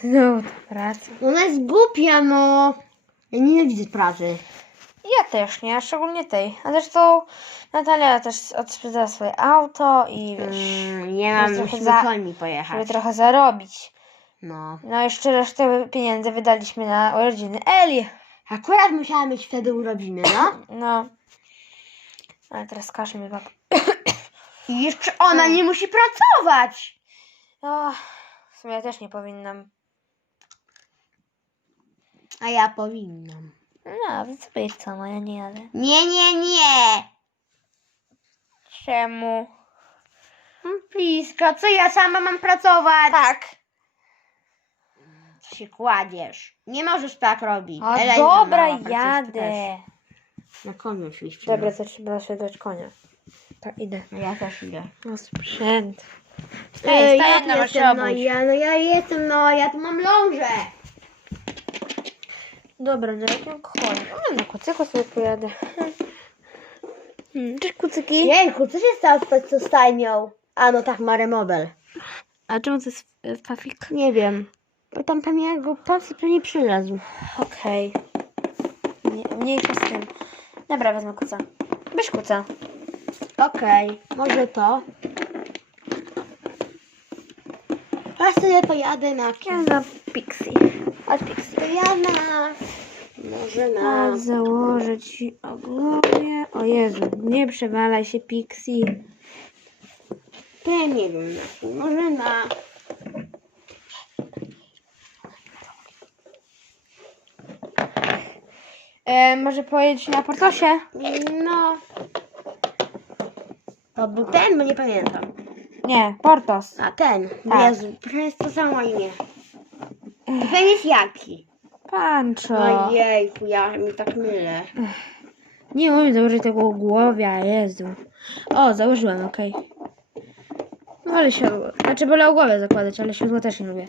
Znowu ta praca. Ona jest głupia, no. Ja nienawidzę pracy. Ja też nie, a szczególnie tej. A zresztą Natalia też odsprzedała swoje auto i wiesz, Mm, nie mam, trochę musimy za- końmi żeby pojechać. trochę zarobić. No. No jeszcze resztę pieniędzy wydaliśmy na urodziny Eli. Akurat musiałam mieć wtedy urodziny, no. No. Ale teraz każe mi papa. I jeszcze ona nie musi pracować. No, w sumie ja też nie powinnam. A ja powinnam. No, wy sobie co, no ja nie jadę. Nie, nie, nie. Czemu? Blisko, co ja sama mam pracować? Tak. Się kładziesz? Nie możesz tak robić. A Ela jest dobra, mała, pracujesz ty też. jadę. Na koniu oczywiście. Dobra, to trzeba naszedać konia. Tak, idę. No ja też idę. No sprzęt. Ej, Ej, ja tu jestem, no ja, no ja jestem, no ja tu mam lążę. Dobra, na jakim koniu? O, na kucyku sobie pojadę. Hmm, Cześć kucyki. Jejku, co się stało z tą stajnią? A no tak, ma remodel. A czemu to jest e, Fafik? Nie wiem. Bo tam pewnie go pan sobie pewnie przylazł. Okej. Nie, mniejsza z tym. Dobra, wezmę kuca. Bierz kuca. Okej, może to. A sobie pojadę na Ja na Pixie. Od Pixie. To ja na... Może na... A założę ci ogólnie. O Jezu, nie przewalaj się Pixie. To ja nie wiem na. Może na... E, może pojedziesz na Portosie? No... To był ten, bo nie pamiętam. Nie, Portos. A ten. Tak. Jezu, to jest to samo imię. To jest jaki? Pancho. Ojejku, ja mi tak mylę. Nie umiem założyć tego głowia, Jezu. O, założyłem, okej. No ale siodło. Znaczy wolę głowę zakładać, ale siodło też nie lubię.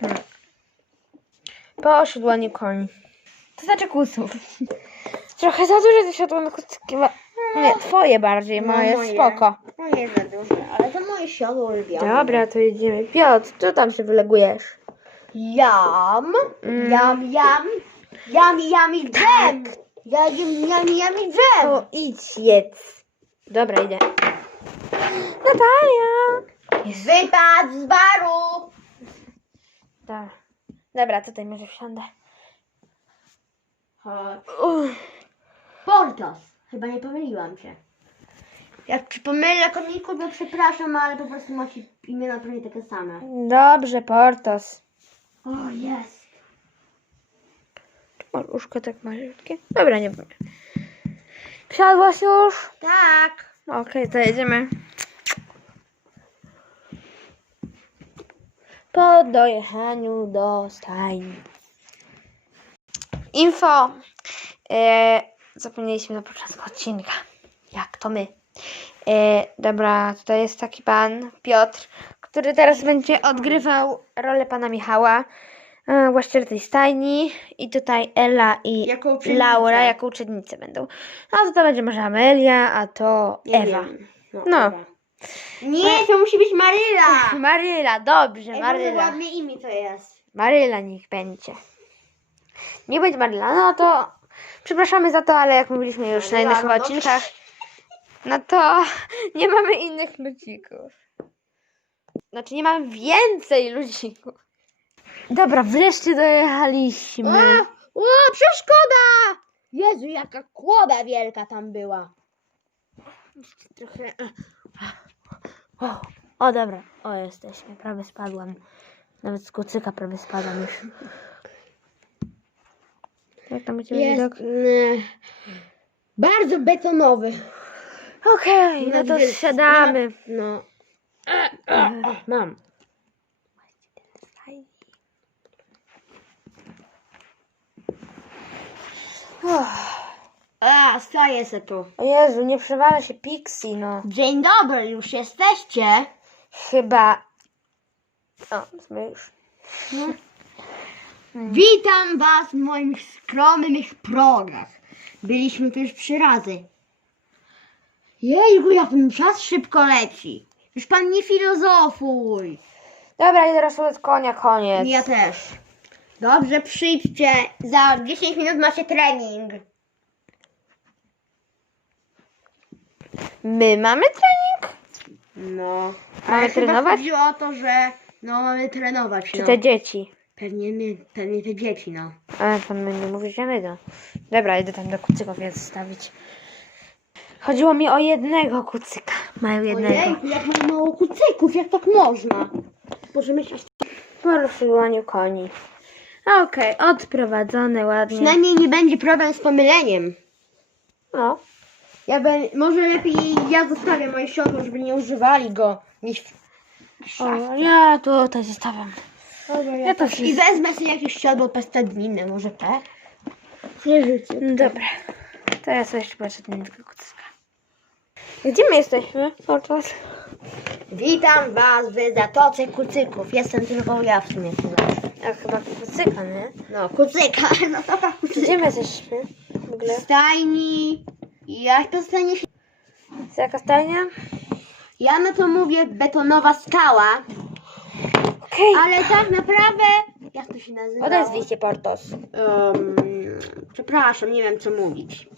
Hmm. Po osiodłaniu koni. To znaczy kusów. Trochę za duże to siodło na kucyki. Nie, twoje bardziej, No, moje, moje. spoko. Moje za duże, ale to moje siodło ulubione. Dobra, to jedziemy. Piotr, tu tam się wylegujesz. Jam, Mm. jam, jam, jam, jam i dżem. Ja jem jam, jam i dżem. O, idź jedz. Dobra, idę. Natalia! Wypad z baru. Dobra. Dobra, tutaj może wsiądę. Chodź. Uff. Portos. Chyba nie pomyliłam się. Jak ci pomylę koniku, to przepraszam, ale po prostu macie imiona prawie takie same. Dobrze, Portos. O, jest. Masz uszko tak malutkie? Dobra, nie wiem. Wsiadłaś już? Tak. Okej, to jedziemy. Po dojechaniu do stajni. Info. E, zapomnieliśmy na początku odcinka. Jak to my. E, dobra, tutaj jest taki pan, Piotr, który teraz będzie odgrywał rolę pana Michała, e, właściciel tej stajni. I tutaj Ela i Jako uczennica. Laura jako uczennice będą. A to, to będzie może Amelia, a to Nie Ewa. wiem. No. No. Nie, to musi być Maryla. Maryla, dobrze, Ej, może Maryla. ładne imię to jest. Maryla niech będzie. Nie będzie Maryla, no to przepraszamy za to, ale jak mówiliśmy już na innych odcinkach, no to nie mamy innych ludzików. Znaczy nie mamy więcej ludzików. Dobra, wreszcie dojechaliśmy. O, o, przeszkoda! Jezu, jaka kłoda wielka tam była. Trochę... O, o, dobra, o jesteśmy, prawie spadłam. Nawet z kucyka prawie spadłam już. Jak tam Ciebie Jest widok? mm, bardzo betonowy. Okej, no to wiesz, siadamy. No. A, a, a, mam. A, stoję se tu. O Jezu, nie przewala się Pixie, no. Dzień dobry, już jesteście. Chyba... O, sobie już. Witam was w moich skromnych progach. Byliśmy tu już trzy razy. Jejku, jak ten czas szybko leci. Już pan nie filozofuj. Dobra, i teraz od konia koniec. Ja też. Dobrze, przyjdźcie. Za 10 minut macie trening. My mamy trening? No. Mamy Ale chyba trenować? Chodziło o to, że no mamy trenować. Czy no. te dzieci? Pewnie my, pewnie te dzieci, no. Ale tam my nie mówisz, że my no. Dobra, idę tam do kucyków je zostawić. Chodziło mi o jednego kucyka. Mają jednego. Ojejku, jak mają mało kucyków, jak tak można? Boże, myślisz, Po rozszyłaniu koni. Okej, odprowadzone ładnie. przynajmniej nie będzie problem z pomyleniem. No. Ja be, może lepiej ja zostawię moje siodło, żeby nie używali go niż w O, ja tutaj zostawiam. Dobra, ja to I wezmę sobie jakieś siodło pestadniny, może tak? Dobra. To ja sobie jeszcze patrzę ten jednego kucyka. Gdzie my jesteśmy? Witam was w Zatoce Kucyków. Jestem tylko ja w sumie tu zawsze. A chyba kucyka, nie? No, kucyka, no to tak kucyka. Gdzie my jesteśmy? W ogóle? Stajni. Jak to stanie się? Jaka stajnia? Ja na to mówię betonowa skała, Okej. ale tak naprawdę, jak to się nazywa? Odezwij się, Portos. Um, przepraszam, nie wiem co mówić.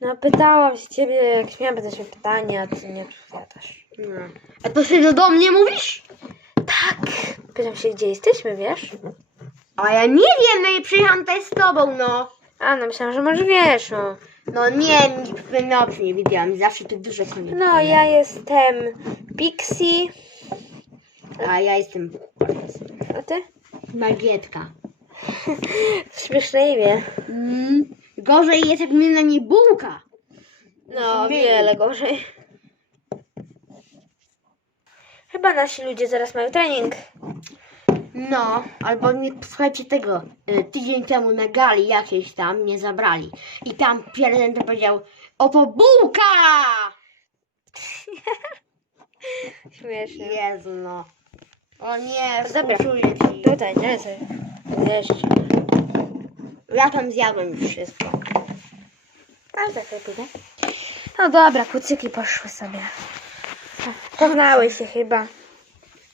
No pytałam się ciebie, jak miałam pytać o pytanie, a ty nie odpowiadasz. No. A to się do mnie mówisz? Tak. Pytam się, gdzie jesteśmy, wiesz? A ja nie wiem, no i przyjechałam tutaj z tobą, no. A, no myślałam, że może wiesz, no. No nie, nic no, nie widziałam, zawsze te duże konie. No, ja jestem Pixie. A ja jestem A ty? Bagietka. Śmieszne imię. Mm, gorzej jest jak mnie na niej bułka. No, wiele gorzej. Chyba nasi ludzie zaraz mają trening. No, albo mnie, słuchajcie tego, y, tydzień temu na gali jakiejś tam mnie zabrali. I tam prezydent powiedział, oto bułka! Śmiesznie. Jezu, no. O nie, Dobra. współczuję ci. Tutaj, nie chcę. Jeść. Ja tam zjadłem już wszystko. A za chwilę pójdę. No dobra, kucyki poszły sobie. Poznały się chyba.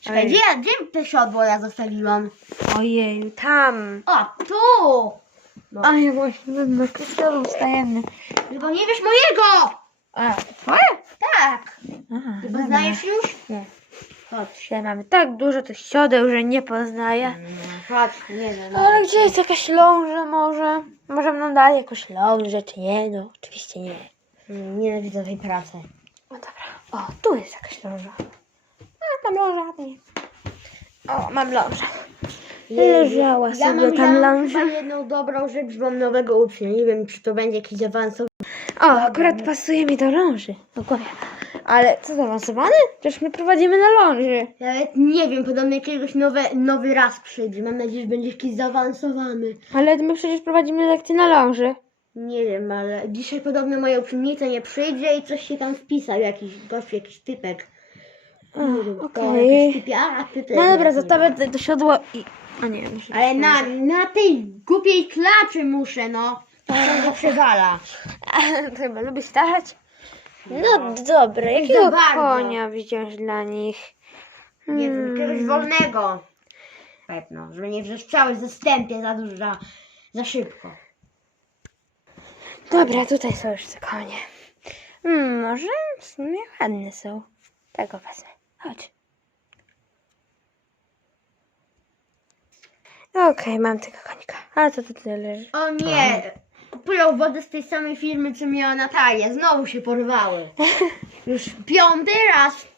Czekaj, gdzie, gdzie te siodło ja zostawiłam? Ojej, tam. O, tu! No. A ja właśnie na kościołu wstajemy. Tylko nie wiesz mojego! A, twoje? Tak. Aha, Chyba znajesz już? Nie. Chodź. Dzisiaj mamy tak dużo tych siodeł, że nie poznaję. Chodź, nie wiem. Ale gdzie jest jakaś ląża może? Może nam dali jakąś lążę, czy nie? No, oczywiście nie. Nienawidzę tej pracy. No dobra. O, tu jest jakaś ląża. A, tam ląża, nie. O, mam lążę. Leżała ja sobie mam, tam ja mam ląża. chyba jedną dobrą rzecz, mam nowego ucznia. Nie wiem, czy to będzie jakiś awansowany. O, akurat pasuje mi do ląży. Dokładnie. Ale co zaawansowany? Przecież my prowadzimy na ląży. Nawet nie wiem, podobno jakiegoś nowe, nowy raz przyjdzie. Mam nadzieję, że będzie jakiś zaawansowany. Ale my przecież prowadzimy lekcje na ląży. Nie wiem, ale dzisiaj podobno moja uczennica nie przyjdzie i coś się tam wpisał. Jakiś gość, jakiś typek. Nie wiem, kto, okej. jakiś typiara, typek. No dobra, nie zostawię to, to siodło i... A nie, muszę... Ale na, na tej głupiej klaczy muszę, no. To się przewala. Chyba lubisz starać? No dobra, jakiego bardzo. konia wziąć dla nich? Nie wiem, Hmm. wolnego. Pewno, żeby nie wrzeszczały ze stępie za dużo, za, za szybko. Dobra, tutaj są już te konie. Hmm, może w sumie ładne są. Tego wezmę. Chodź. Okej, mam tego konika. Ale to tutaj leży. O nie! Kupują wodę z tej samej firmy, co miała Natalia. Znowu się porwały. Już piąty raz.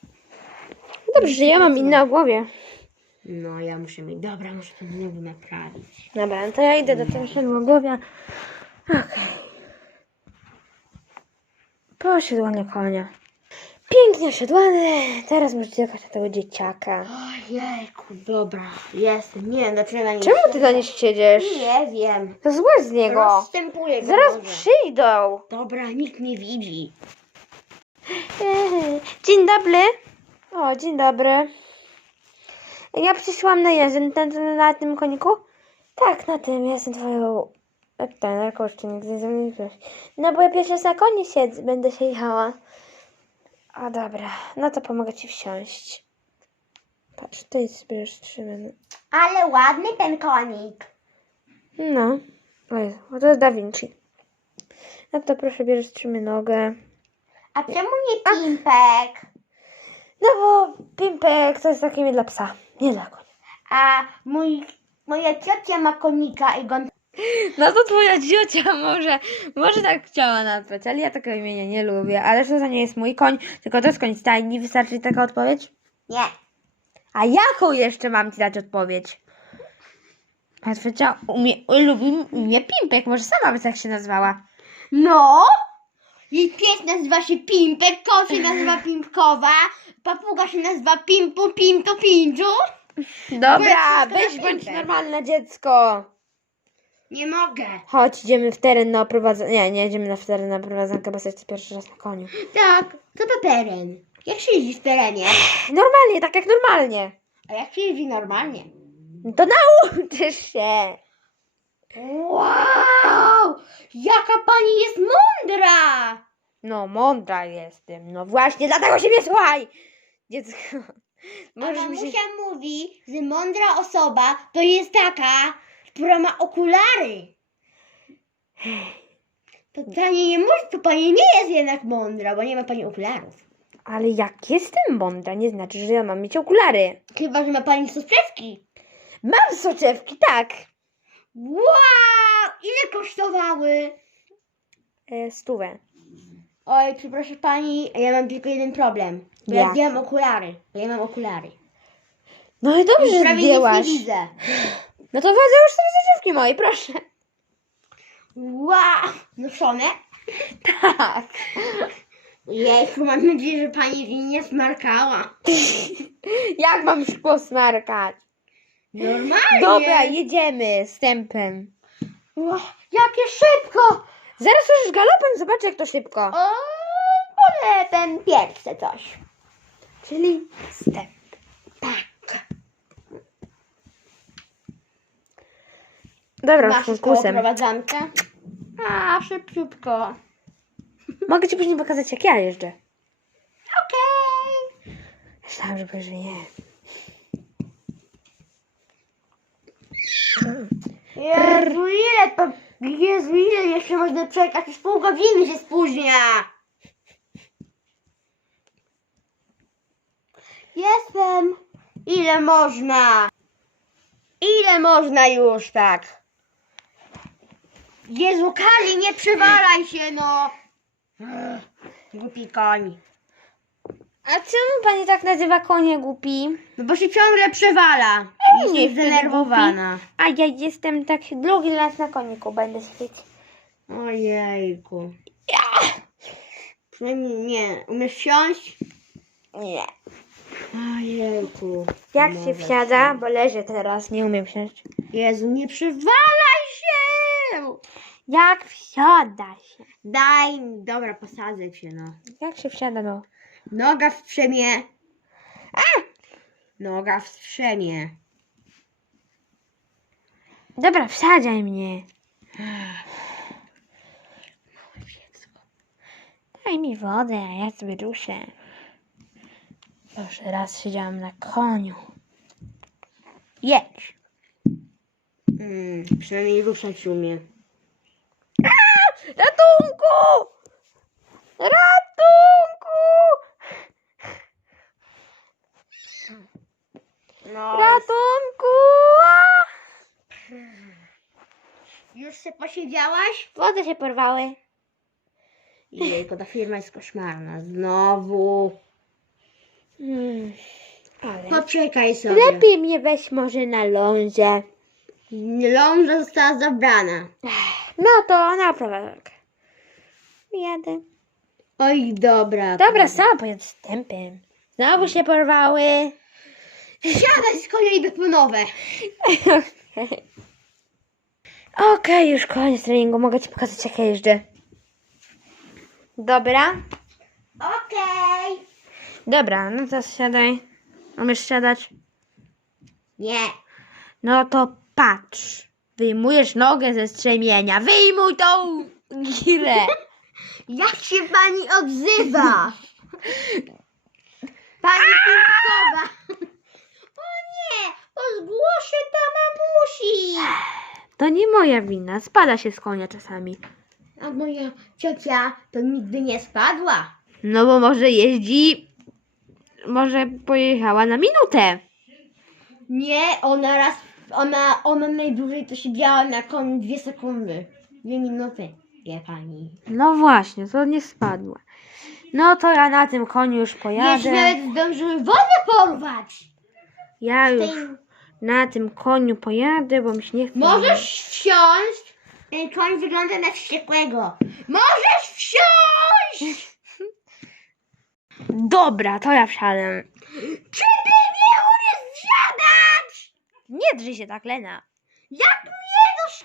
Dobrze, że ja mam inne w głowie. No, ja muszę mieć. Dobra, muszę to znowu naprawić. Dobra, no to ja idę do tego siedłogłowia. Okej. Posiedłany konia. Pięknie osiedłany. Teraz możecie na tego dzieciaka. Ojejku, dobra, jestem. Nie wiem, dlaczego ja nie Czemu ty do nich siedziesz? Nie wiem. To złe z niego. Rozstępuję go Zaraz może. przyjdą. Dobra, nikt nie widzi. Dzień dobry. O, dzień dobry. Ja przyszłam na język na, na, na tym koniku? Tak, na tym. Ja jestem twoją mną nie byłeś. No bo ja pierwszy raz na koniu siedzę, będę się jechała. O, dobra. No to pomogę ci wsiąść. Patrz, tutaj zbierzesz trzymany. Ale ładny ten konik. No. O Jezu, to jest Da Vinci. No to proszę, bierzesz trzymaj nogę. A czemu nie pimpek? No bo pimpek to jest takie dla psa, nie dla konia. A mój, moja ciocia ma konika i go... No to twoja ciocia może, może tak chciała nazwać, ale ja takiego imienia nie lubię. Ale to nie jest mój koń, tylko to jest koń stajni. Wystarczy taka odpowiedź? Nie. A jaką jeszcze mam ci dać odpowiedź? A twoja umie, lubi mnie Pimpek, może sama by tak się nazwała. No? Jej pies nazywa się Pimpek, kot się nazywa Pimpkowa, papuga się nazywa Pimpu, Pinto, Pinczu. Dobra, Weź, bądź Pimpek. normalne dziecko. Nie mogę. Chodź, idziemy w teren na oprowadzenie. Nie, nie idziemy na w teren na oprowadzankę, bo jesteś pierwszy raz na koniu. Tak, co to teren? Jak się jeździ w terenie? Normalnie, tak jak normalnie. A jak się jeździ normalnie? No To nauczysz się. Wow! Jaka pani jest mądra! No, mądra jestem. No właśnie, dlatego się mnie słuchaj. Dziecko. A Możesz mi się... mamusia mówi, że mądra osoba to jest taka, która ma okulary. To pani nie może, to pani nie jest jednak mądra, bo nie ma pani okularów. Ale jak jestem mądra, nie znaczy, że ja mam mieć okulary. Chyba, że ma pani soczewki. Mam soczewki, tak. Wow! Ile kosztowały? E, stówę. Oj, przepraszam pani, ja mam tylko jeden problem. Bo ja Jaki? zdjęłam okulary. Bo ja mam okulary. No i dobrze, że prawie nic zdjęłaś. nie widzę. No to wadzę już sobie soczewki moje, proszę. Wow! Noszone? Tak. Jejku, mam nadzieję, że pani w nie smarkała. Jak mam szkło smarkać? Normalnie. Dobra, jedziemy z tempem. Wow, jakie szybko! Zaraz już galopem, zobacz jak to szybko. O, wolę ten pierwszy coś. Czyli step. Tak. Dobra, Masz już konkursem. prowadzankę? A, szybciutko. Mogę ci później pokazać jak ja jeżdżę. Okej. Myślałam, że powiesz, że nie. Jezu, ile to... Jezu, ile jeszcze można czekać? Już pół godziny się spóźnia. Jestem. Ile można? Ile można już tak? Jezu, Kali, nie przywalaj się, no. Głupi koń. A czemu pani tak nazywa konie głupi? No bo się ciągle przewala. Ej, nie Jestem wtedy zdenerwowana. A ja jestem tak drugi raz na koniku będę siedzieć. Ojejku. Przynajmniej nie. Umiesz siąść? Nie. Ojejku. Jak się wsiada? Bo leżę teraz, nie umiem siąść. Jezu, nie przywalaj się! Jak wsiada się? Daj mi, dobra, posadzę cię, no. Jak się wsiada, no? Noga w strzemie. Noga w strzemie. Dobra, wsadzaj mnie. Daj mi wodę, a ja sobie duszę. Już raz siedziałam na koniu. Jedź. Mm, przynajmniej ruszać umie. Ratunku! Ratunku! No, Ratunku! już się posiedziałaś? Wody się porwały. Jejku, ta firma jest koszmarna. Znowu. Hmm, ale... Poczekaj sobie. Lepiej mnie weź może na lądzie. Ląża została zabrana. No to na prowadzę. Jadę. Oj, dobra. Dobra, sama pojadę z tempem. Znowu się porwały. Siadaj z konia i po nowe. Okej, już koniec treningu. Mogę ci pokazać, jak ja jeżdżę. Dobra. Okej. Dobra, no to siadaj. Umiesz siadać? Nie. No to patrz. Wyjmujesz nogę ze strzemienia. Wyjmuj tą girę. Jak się pani odzywa? Pani Pimpkowa. zgłoszę to mamusi. To nie moja wina, spada się z konia czasami. A moja ciocia to nigdy nie spadła. No bo może jeździ, może pojechała na minutę. Nie, ona raz, ona, ona najdłużej to siedziała na koniu dwie sekundy. Dwie minuty, wie pani. No właśnie, to nie spadła. No to ja na tym koniu już Wiesz, pojadę. nawet zdążyły wodę porwać. Ja już na tym koniu pojadę, bo mi się nie chce. Możesz wsiąść. Ten koń wygląda na wściekłego. Możesz wsiąść! Dobra, to ja wsiadam. Czy ty nie umiesz wsiadać? Nie drży się tak, Lena. Jak mnie dos...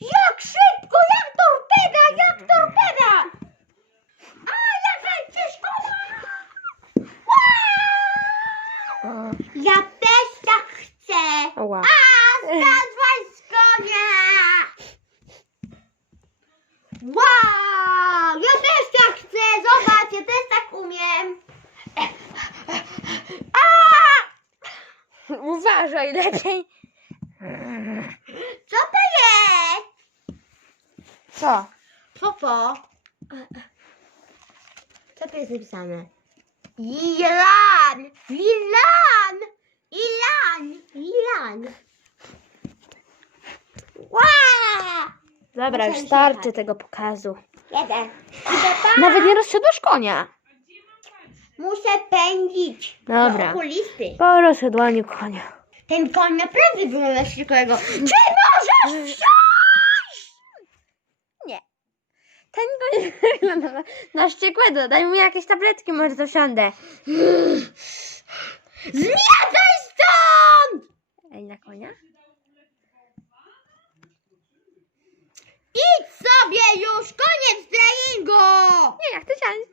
Jak szybko, jak torpeda, jak torpeda! A, jaka przeszkoda! Wow! Ja też tak chcę! Oła. A, zadzwoń z konia! Wow! Ja też tak chcę! Zobacz, ja też tak umiem! A! Uważaj lepiej. Co to jest? Co? Popo. Co tu jest napisane? Ilan! Ilan! Ilan! Ilan! Dobra, już starczy jechać. tego pokazu. Jeden. Idę tam. Nawet nie rozsiadłaś konia. Muszę pędzić. Dobra. Do okulisty. Po rozsiadłaniu konia. Ten koń naprawdę wygląda wściekłego. Czy możesz wsiąść? Nie. Ten koń wygląda na, na wściekłego. Daj mu jakieś tabletki, może to wsiądę. Zmiataj stąd! Ej, na konia? Idź sobie już! Koniec treningu! Nie, jak ty chciałeś.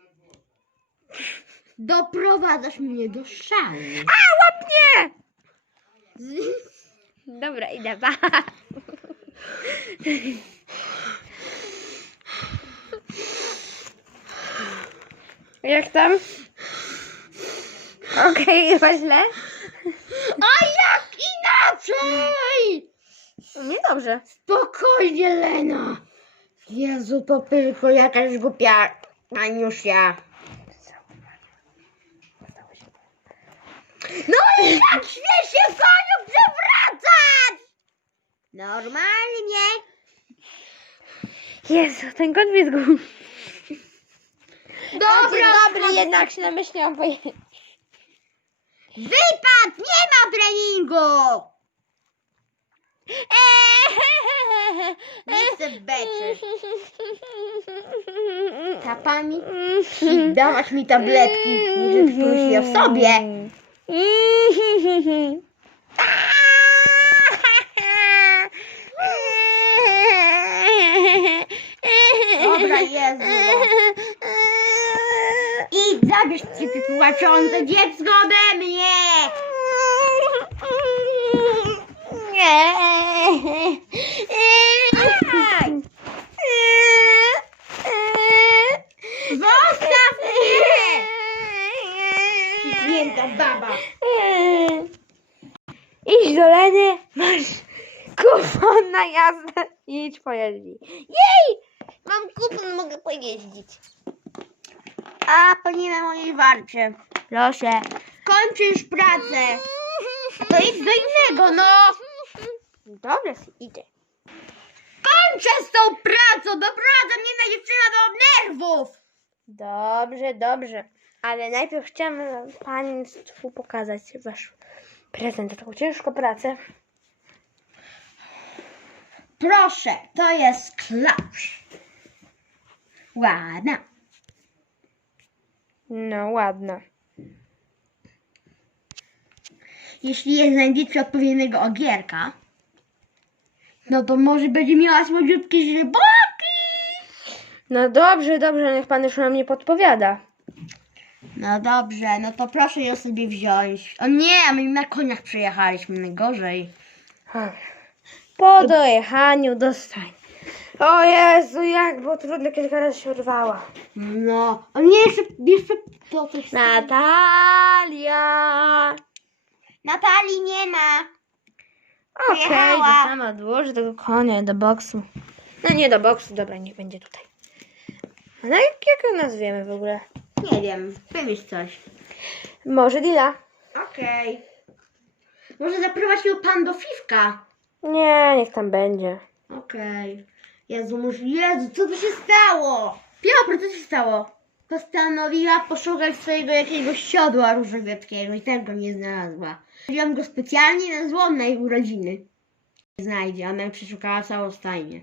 Doprowadzasz mnie do szału. A, łap mnie! Dobra, idę, pa. Jak tam? Okej, chyba źle. A jak inaczej? Niedobrze. Spokojnie, Lena. Jezu, to tylko jakaś głupia Aniusia. No i jak śmiesz się w? Normalnie. Jezu, ten kot mnie zgubił. Dobra, dobry, jednak się namyśliłam pojechać. Wypad! Nie ma treningu! Nie chcę beczyć. Ta pani dawać mi tabletki, nie myśli o sobie. Jezu. Idź, zabierz ci ty płaczące dziecko ode mnie! Aj! Zostaw mnie! Święta baba. Idź do Leny, masz kupon na jazdę i idź pojeździ. Jej! Mam kupon, mogę pojeździć. A, powinienem o niej warcie. Proszę. Kończysz pracę. To idź do innego, no. Dobra, idę. Kończę z tą pracą. Doprowadza mnie ta dziewczyna do nerwów. Dobrze, dobrze. Ale najpierw chciałam Państwu pokazać Wasz prezent taką ciężką pracę. Proszę, to jest klapsz. Ładna. No, ładna. Jeśli nie znajdziecie odpowiedniego ogierka, no to może będzie miała słodziutkie źrebaki. No dobrze, dobrze, niech Pan już nam nie podpowiada. No dobrze, no to proszę ją sobie wziąć. O nie, a my na koniach przyjechaliśmy, najgorzej. Po dojechaniu dostań. O Jezu, jak było trudno, kilka razy się urwała. No, o nie, jeszcze, jeszcze to coś... Natalia! Natalii nie ma. Okej, to Przyjechała. sama odłożę tego konia do boksu. No nie do boksu, dobra, niech będzie tutaj. A no jak, jak ją nazwiemy w ogóle? Nie wiem, wymyśl coś. Może Dila? Okej. Może zaprowadź ją pan do Fifka. Nie, niech tam będzie. Okej. Jezu. Jezu, co tu się stało? Piotr, co się stało? Postanowiła poszukać swojego jakiegoś siodła różowieckiego i tego nie znalazła. Wziąłem go specjalnie na złom na urodziny. Nie znajdzie, ona przeszukała całą stajnię.